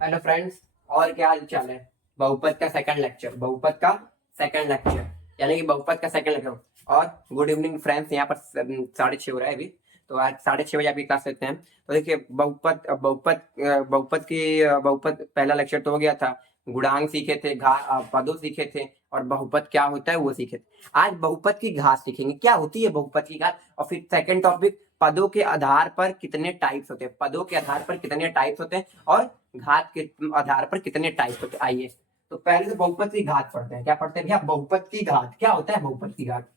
Hello friends. और क्या हाल चाल है। बहुपद का सेकंड लेक्चर, बहुपद का सेकंड लेक्चर यानी कि बहुपद का सेकंड लेक्चर। और गुड इवनिंग फ्रेंड्स, यहाँ पर 6:30 हो रहा है अभी। तो आज 6:30 बजे आपकी क्लास लेते हैं। तो देखिए बहुपद बहुपद बहुपद पहला लेक्चर तो हो गया था। गुणांक सीखे थे, पदों सीखे थे, और बहुपद क्या होता है वो सीखे थे। आज बहुपद की घात सीखेंगे, क्या होती है बहुपद की घात। और फिर सेकंड टॉपिक, पदों के आधार पर कितने टाइप्स होते हैं, पदों के आधार पर कितने टाइप्स होते हैं और घात के आधार पर कितने टाइप्स होते हैं। आइए तो पहले तो बहुपद की घात पढ़ते हैं। क्या पढ़ते हैं भैया? बहुपद की घात। क्या होता है बहुपद की घात?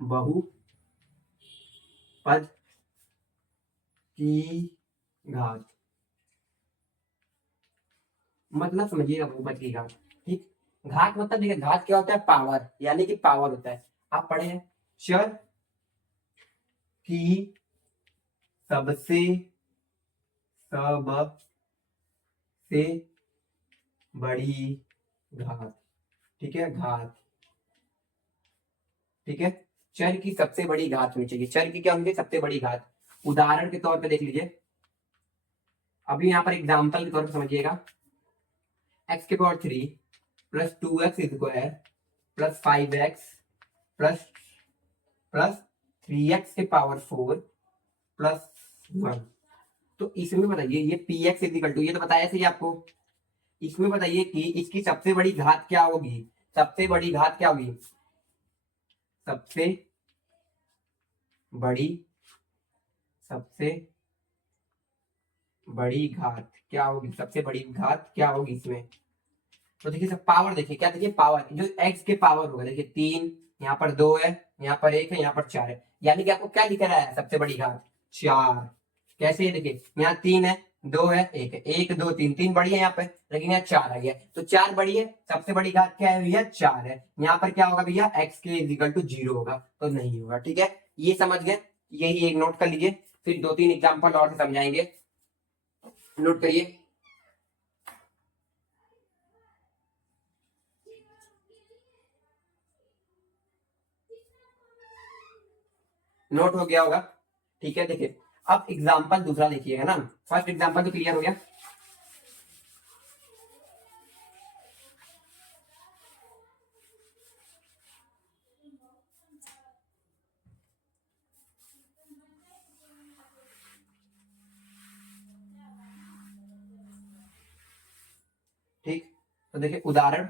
बहुपद की घात मतलब समझिएगा, बहुपद की घात। ठीक। घात मतलब देखिए, घात क्या होता है? पावर, यानी कि पावर होता है। आप पढ़े हैं चर की सबसे सबसे बड़ी घात। ठीक है, घात। ठीक है, चर की सबसे बड़ी घात होनी चाहिए। चर की क्या होनी चाहिए? सबसे बड़ी घात। उदाहरण के तौर पे देख लीजिए, अभी यहाँ पर एग्जाम्पल के तौर पर समझिएगा। x⁻³ plus 2x square plus 5x plus plus 3x⁴ plus 1। तो इसमें बताइए, ये px इक्वल टू, ये तो बताया सही आपको। इसमें बताइए कि इसकी सबसे बड़ी घात क्या होगी। सबसे बड़ी घात क्या होगी? सबसे बड़ी सबसे बड़ी घात क्या होगी? सबसे बड़ी घात क्या होगी इसमें? तो देखिए सब पावर, देखिए क्या, देखिए पावर जो x के पावर होगा। देखिए 3, यहाँ पर 2 है, यहाँ पर 1 है, यहाँ पर 4 है। यानी कि आपको क्या लिख रहा है? सबसे बड़ी घात 4। कैसे है? देखिए यहाँ 3 है, 2 है, 1 है, 1 2 3, 3 बड़ी है यहाँ पे, लेकिन यहाँ 4 आ गया। तो 4 बड़ी है, सबसे बड़ी घात क्या है भैया? 4 है। यहाँ पर क्या होगा भैया? x के इक्वल टू 0 होगा, तो नहीं होगा। ठीक है, ये समझ गए, यही एक नोट कर लीजिए। फिर 2-3 एग्जाम्पल और समझाएंगे, नोट करिए। नोट हो गया होगा। ठीक है, देखिए अब एग्जाम्पल दूसरा देखिएगा ना। फर्स्ट एग्जाम्पल तो क्लियर हो गया। ठीक, तो देखिए उदाहरण,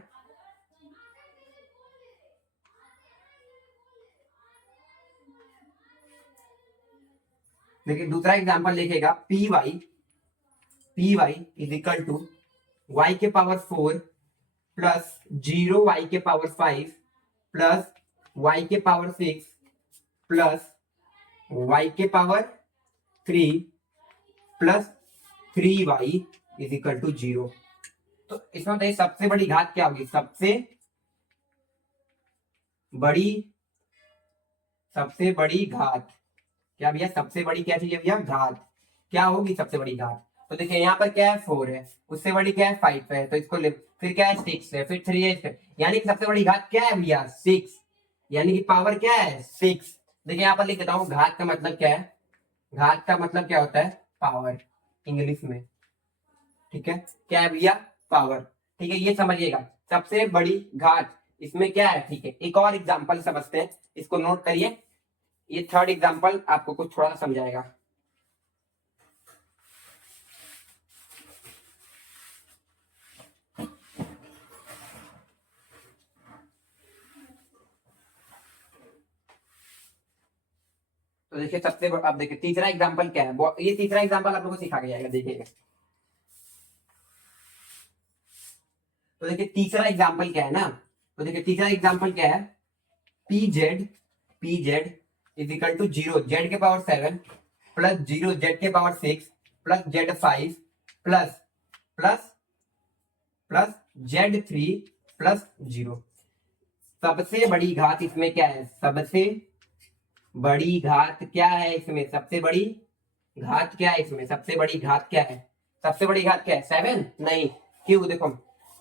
देखिए दूसरा एग्जाम्पल लिखेगा P Y is equal to y⁴ plus 0y⁵ plus y⁴ plus y⁵ plus 3y is equal to 0। तो इसमें बताइए सबसे बड़ी घात क्या होगी? बड़ी सबसे बड़ी घात क्या भैया? सबसे बड़ी क्या चाहिए भैया? घात। क्या होगी सबसे बड़ी घात? तो देखिए यहाँ पर क्या है? 4 है, उससे बड़ी क्या है? 5 है, तो इसको फिर क्या है? 6 है, फिर 3 है, यानी कि सबसे बड़ी घात क्या है भैया? 6। यानी कि पावर क्या है? 6। देखिए यहाँ पर लिख देता हूँ, घात का मतलब क्या है? घात का मतलब क्या होता है? पावर, इंग्लिश में। ठीक है, क्या है भैया? पावर। ठीक है, ये समझिएगा सबसे बड़ी घात इसमें क्या है। ठीक है, एक और एग्जाम्पल समझते हैं, इसको नोट करिए। ये थर्ड एग्जाम्पल आपको कुछ थोड़ा सा समझाएगा। तो देखिए अब देखिए तीसरा एग्जाम्पल क्या है। ये तीसरा एग्जाम्पल आप लोगों को सिखा के जाएगा, देखिएगा। तो देखिए तीसरा एग्जाम्पल क्या है ना। तो देखिए तीसरा एग्जाम्पल क्या है? P Z is equal to 0 z⁻7 plus 0 z⁻6 plus z5 plus plus plus z3 plus 0। सबसे बड़ी घात इसमें क्या है? सबसे बड़ी घात क्या है इसमें? सबसे बड़ी घात क्या है इसमें? सबसे बड़ी घात क्या है? सबसे बड़ी घात क्या है? 7? नहीं, क्यों? देखो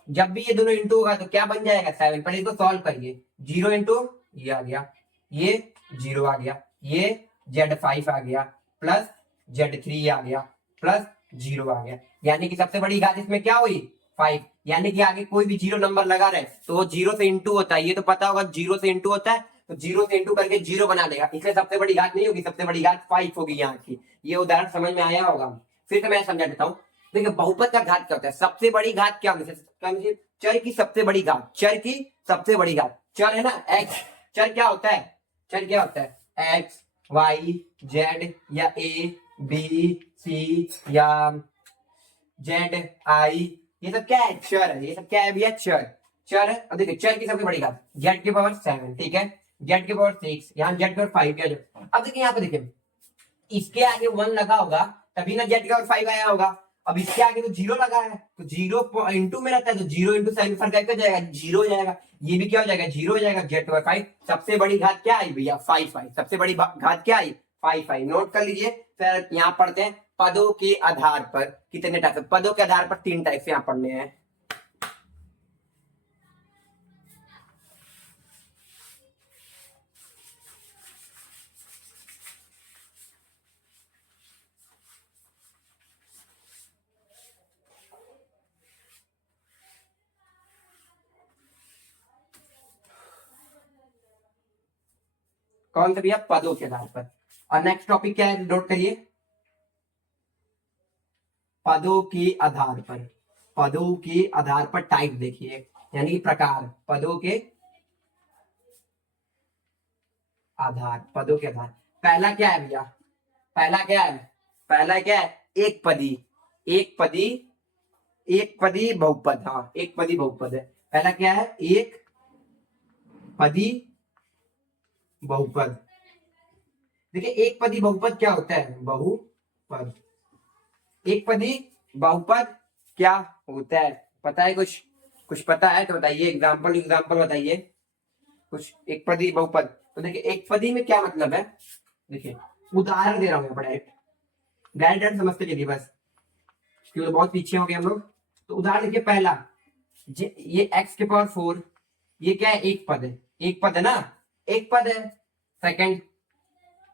जब भी ये दोनों इंटू होगा तो क्या बन जाएगा? 7। पहले इसको सॉल्व करिए। 0 इंटू ये आ गया, ये 0 आ गया, ये z5 आ गया, प्लस z3 आ गया, प्लस जीरो आ गया, यानी कि सबसे बड़ी घात इसमें क्या हुई 5, यानी कि आगे कोई भी जीरो नंबर लगा रहे तो वो जीरो से इंटू होता है, ये तो पता होगा जीरो से इंटू होता है, तो जीरो से इंटू करके जीरो बना देगा, इसलिए सबसे बड़ी घात नहीं होगी, सबसे बड़ी घात 5 होगी यहाँ की। ये उदाहरण समझ में आया होगा, फिर से मैं समझा देता हूँ। देखिए बहुपद का घात क्या होता है, सबसे बड़ी घात क्या होती है, चर की सबसे बड़ी घात, चर की सबसे बड़ी घात, चर है ना एक्स, चर क्या होता है, चर क्या होता है एक्स वाई जेड या ए बी सी या जेड आई, ये सब क्या है चर है, ये सब क्या है भैया चर, चर है। अब देखिए चर की सबसे बड़ी घात जेड की पावर 7, ठीक है, जेड की पावर 6, यहाँ जेड की पावर 5 क्या जो, अब देखिए यहाँ पे देखिए इसके आगे 1 लगा होगा तभी ना जेड की पावर 5 आया होगा, अब इसके आगे तो जीरो लगा है तो जीरो इंटू में रहता है, तो जीरो इंटू 7 फर्क क्या जाएगा, जीरो हो जाएगा, ये भी क्या हो जाएगा जीरो हो जाएगा, जेड की पावर 5, सबसे बड़ी घात क्या आई भैया 5, सबसे बड़ी घात क्या आई 5, नोट कर लीजिए। फिर यहाँ पढ़ते हैं पदों के आधार पर कितने टाइप, पदों के आधार पर 3 टाइप से यहाँ पढ़ने हैं। कौन सा भैया पदों के आधार पर, और नेक्स्ट टॉपिक क्या है नोट करिए, पदों के आधार पर, पदों के आधार पर टाइप देखिए, यानी कि प्रकार, पदों के आधार, पदों के आधार, पहला क्या है भैया, पहला क्या है, पहला क्या है एक पदी, एक पदी, एक पदी बहुपद, हाँ एक पदी बहुपद है, पहला क्या है एक पदी बहुपद। देखिए एक पदी बहुपद क्या होता है, बहुपद, एक पदी बहुपद क्या होता है, पता है कुछ, कुछ पता है तो बताइए, एग्जाम्पल एग्जाम्पल बताइए कुछ, एक पदी बहुपद, तो देखिए एक पदी में क्या मतलब है, देखिए उदाहरण दे रहा हूँ डायरेक्ट, डायरेक्ट समझते चलिए बस, क्योंकि बहुत पीछे हो गए हम लोग। तो उदाहरण देखिए पहला, ये x के पावर 4, ये क्या है एक पद है, एक पद है ना, एक पद है। सेकंड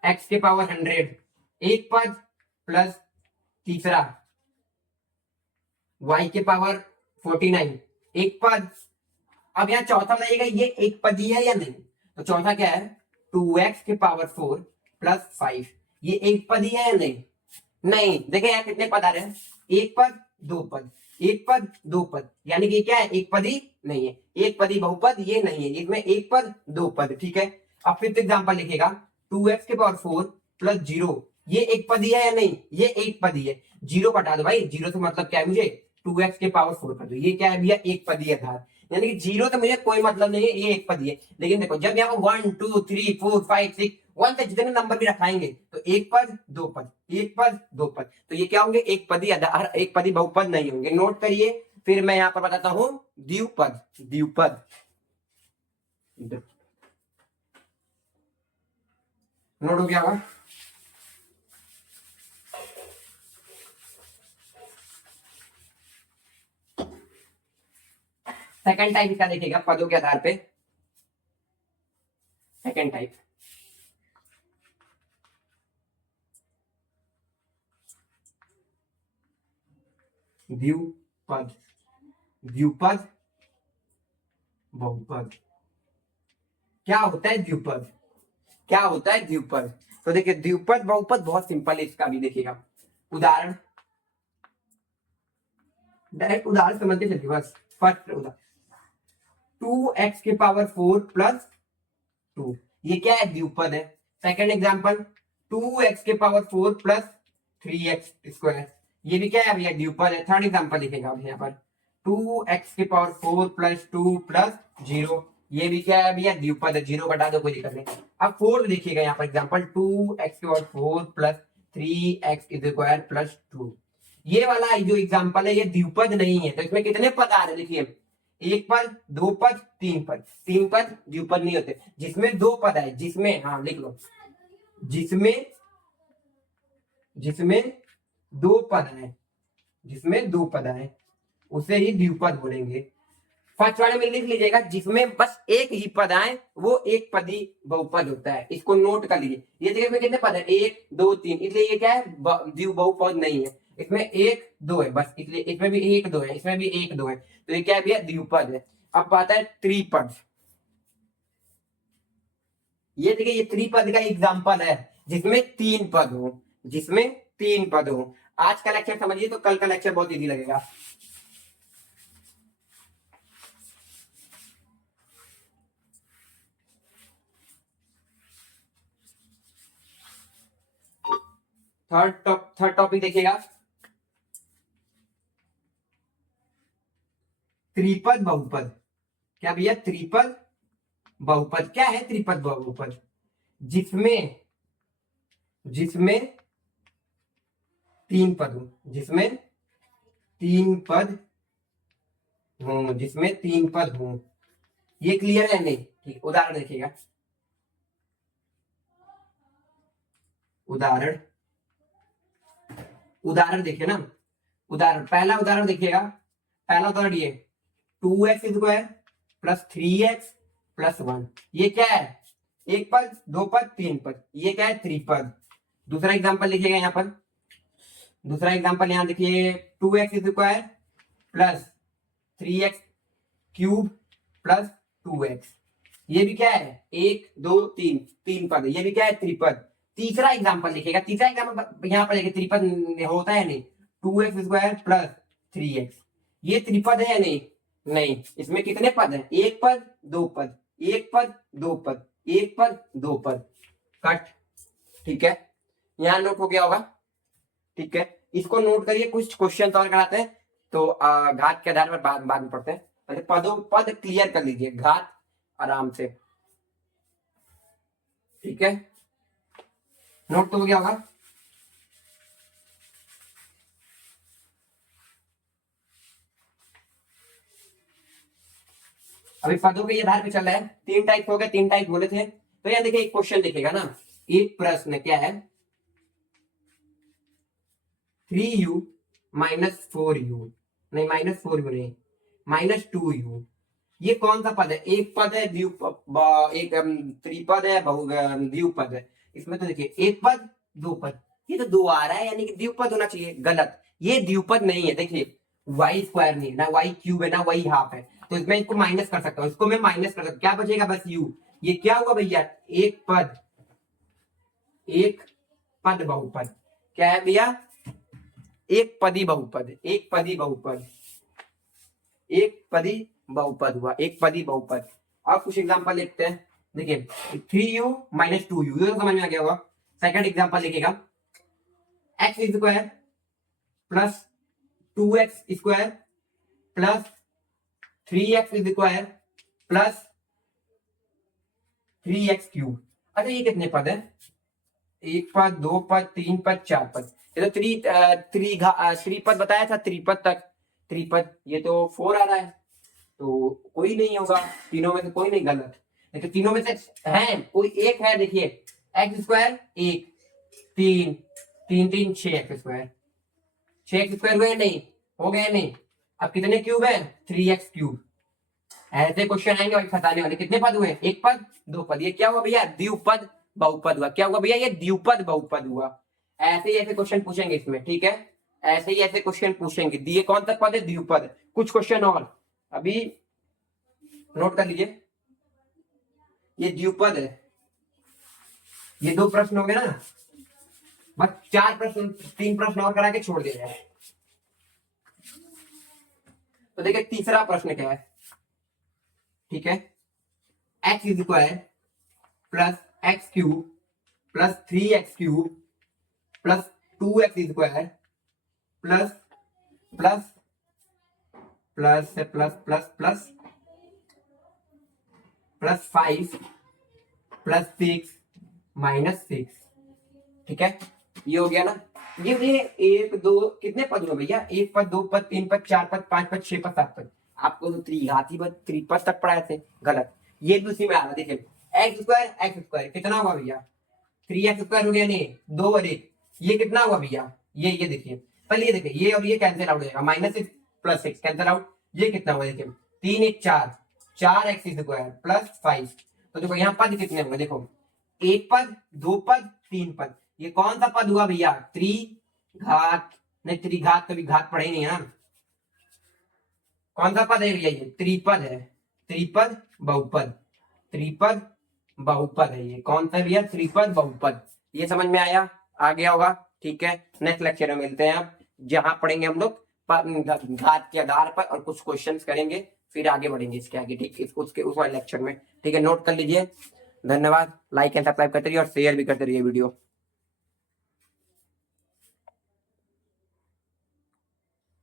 x के पावर 100, एक पद, प्लस तीसरा y के पावर 49, एक पद। अब यहाँ चौथा बताइएगा ये एक पदी है या नहीं, तो चौथा क्या है 2x के पावर 4 प्लस 5, ये एक पदी है या नहीं, नहीं। देखिए यहाँ कितने पद आ रहे हैं, एक पद दो पद, एक पद दो पद, यानी कि क्या है एक पदी नहीं है, एक पदी बहुपद ये नहीं है, इसमें एक पद दो पद, ठीक है। अब फिफ्थ एग्जांपल लिखेगा 2x के पावर 4 प्लस 0, ये एक पदी है या नहीं, ये एक पदी है, जीरो हटा दो भाई, जीरो से मतलब क्या है मुझे 2x के पावर 4 कर दो, ये क्या है भैया एक पदी है था, यानी कि जीरो तो मुझे कोई मतलब नहीं है, ये एक पदी है। लेकिन देखो जब यहाँ 1 2 3 4 5 6 1 तक जितने नंबर भी रखाएंगे तो एक पद दो पद, एक पद दो पद, तो ये क्या होंगे एक पदी आधार, एक पदी बहुपद नहीं होंगे, नोट करिए। फिर मैं यहाँ पर बताता हूं द्विपद, द्विपद नोट हो गया होगा। सेकंड टाइप इसका देखिएगा पदों के आधार पे, सेकंड टाइप द्विपद, द्विपद बहुपद, क्या होता है द्विपद, क्या होता है द्विपद, तो देखिए द्विपद बहुपद बहुत सिंपल है, इसका भी देखिएगा उदाहरण, डायरेक्ट उदाहरण समझते चलिए बस। फर्स्ट उदाहरण 2x के पावर 4 प्लस 2, ये क्या है द्विपद है। सेकंड एग्जांपल 2x के पावर 4 प्लस 3x स्क्वायर, ये भी क्या है भैया द्विपद है। थर्ड एग्जांपल लिखेगा आप यहाँ पर 2x के पावर 4 प्लस 2 प्लस 0, ये भी क्या है भैया द्विपद है, जीरो बटा दो कोई दिक्कत नहीं। अब फोर्थ देखिएगा यहाँ पर एग्जांपल 2x के power 4 plus 3x square plus 2, ये वाला जो एग्जांपल है ये द्विपद नहीं है, तो इसमें कितने पद आ रहे हैं देखिए, एक पद दो पद तीन पद, तीन पद द्विपद नहीं होते, जिसमें दो पद है, जिसमें हाँ लिख लो, जिसमें, जिसमें दो पद है, जिसमें दो पद है उसे ही द्विपद बोलेंगे। फर्स्ट वाले में लिख लीजिएगा जिसमें बस एक ही पद आए वो एक पदी बहुपद होता है, इसको नोट कर लीजिए। ये देखिए कितने पद है एक दो तीन, इसलिए ये क्या है बहुपद नहीं है। इसमें एक दो है बस, इसलिए इसमें भी एक दो है, इसमें भी एक दो है, तो ये क्या है भैया, द्विपद है। अब आता है त्रिपद। ये देखिए ये त्रिपद का एग्जाम्पल है जिसमें तीन पद हो, जिसमें तीन पद हो। आज का लेक्चर समझिए तो कल का लेक्चर बहुत इजी लगेगा। थर्ड टॉपिक देखिएगा, त्रिपद बहुपद। क्या भैया, त्रिपद बहुपद क्या है? त्रिपद बहुपद जिसमें जिसमें तीन पद हो, जिसमें तीन पद हो, जिसमें तीन पद हो। ये क्लियर है नहीं? ठीक, उदाहरण देखिएगा, उदाहरण उदाहरण देखिए ना, उदाहरण पहला उदाहरण देखिएगा। पहला उदाहरण ये 2x square plus 3x plus 1, ये क्या है? एक पद, दो पद, तीन पद, ये क्या है? त्रिपद। दूसरा एग्जांपल लिखिएगा यहाँ पर, दूसरा एग्जांपल यहाँ देखिए 2x square plus 3x cube plus 2x, ये भी क्या है? एक दो तीन, तीन पद, ये भी क्या है? त्रिपद। तीसरा एग्जांपल लिखिएगा, तीसरा एग्जांपल यहाँ पर त्रिपद होता है नहीं, 2x स्क्वायर प्लस 3x, ये त्रिपद है या नहीं? नहीं। इसमें कितने पद हैं? एक पद, दो पद, एक पद, दो पद, एक पद, दो पद, कट। ठीक है, यहाँ नोट हो गया होगा। ठीक है, इसको नोट करिए, कुछ क्वेश्चन और कराते हैं तो घात के आधार पर बाद में पढ़ते हैं। पहले पदों पद क्लियर कर लीजिए, घात आराम से। ठीक है, नोट तो हो गया होगा। अभी पदों के आधार पे चल रहा है, तीन टाइप हो गए, तीन टाइप बोले थे। तो यहाँ देखिए एक क्वेश्चन लिखेगा ना, एक प्रश्न क्या है, 3u माइनस 4u, नहीं माइनस 4u नहीं, माइनस 2u, ये कौन सा पद है? एक पद है, एक त्रिपद है, द्विपद है। इसमें तो देखिए एक पद, दो पद, ये तो दो आ रहा है, यानी कि द्विपद होना चाहिए। गलत, ये द्विपद नहीं है। देखिए वाई स्क्वायर नहीं है ना, वाई क्यूब है ना, वाई हाफ है, तो इसमें इसको माइनस कर सकता हूँ, इसको मैं माइनस कर सकता हूँ, क्या बचेगा? बस यू। ये क्या हुआ भैया? एक पद, एक पद बहुपद। क्या है भैया? एक पदी बहुपद, एक पदी बहुपद, एक पदी बहुपद हुआ, एक पदी बहुपद। अब कुछ एग्जांपल लिखते हैं। देखिए 3u माइनस 2u, ये तो समझ में आ गया होगा। सेकंड एग्जांपल लिखेगा, x square plus 2x square plus 3x square plus 3x cube. अच्छा ये कितने पद है? एक पद, दो पद, तीन पद, चार पद। ये तो त्रिपद बताया था, त्रिपद तक त्रिपद, ये तो 4 आ रहा है, तो कोई नहीं होगा, तीनों में से कोई नहीं। गलत, लेकिन तीनों में से है कोई एक है। देखिए एक्स स्क्वायर एक, तीन, तीन तीन 6x स्क्वायर, 6x स्क्वायर हुए नहीं? हो गए नहीं? अब कितने क्यूब है? 3x cube. ऐसे क्वेश्चन आएंगे भाई फंसाने वाले। कितने पद हुए? एक पद, दो पद, ये क्या हुआ भैया? द्विपद बहुपद हुआ। क्या हुआ भैया? ये द्विपद बहुपद हुआ। ऐसे ही ऐसे क्वेश्चन पूछेंगे इसमें, ठीक है, ऐसे ही ऐसे क्वेश्चन पूछेंगे। दिए कौन सा पद है? द्विपद। कुछ क्वेश्चन और अभी नोट कर लीजिए, ये द्विपद है, ये दो प्रश्न हो गए ना, बस चार प्रश्न, तीन प्रश्न और करा के छोड़ दे रहे हैं। तो देखिए तीसरा प्रश्न क्या है, ठीक है, x square plus x cube plus 3x cube plus 2x square plus plus plus plus plus plus plus 5 plus 6 minus 6। ठीक है, ये हो गया ना। ये एक दो कितने पद हुए भैया? एक पद, दो पद, तीन पद, चार पद, पांच पद, छह पद, सात पद। आपको तो त्रिघाती पद, त्रिपद तक पढ़ाए थे। गलत, ये भी उसी में आ रहा। देखिए एक्स स्क्वायर कितना हुआ भैया? 3x स्क्वायर हो गया नहीं, दो और एक, ये कितना हुआ भैया? ये देखिए, पहले ये देखिए, ये और ये कैंसिल आउट हो जाएगा, माइनस 6 प्लस 6 कैंसिल आउट। ये कितना हुआ? देखिए तीन एक चार, 4x स्क्वायर प्लस 5। तो देखो यहाँ पद कितने होंगे? देखो एक पद, दो पद, तीन पद, ये कौन सा पद हुआ भैया? त्रिघात नहीं, त्रिघात कभी घात पढ़ा ही नहीं है ना। कौन सा पद है भैया? ये त्रिपद है, त्रिपद बहुपद, त्रिपद बहुपद है ये। कौन सा भैया? त्रिपद बहुपद। ये समझ में आया? आ गया होगा। ठीक है, नेक्स्ट लेक्चर में मिलते हैं आप, जहां पढ़ेंगे हम लोग घात के आधार पर और कुछ क्वेश्चंस करेंगे, फिर आगे बढ़ेंगे इसके आगे। ठीक है, उसके उस वाले लेक्चर में। ठीक है, नोट कर लीजिए। धन्यवाद। लाइक एंड सब्सक्राइब करते रहिए और शेयर भी करते रहिए वीडियो।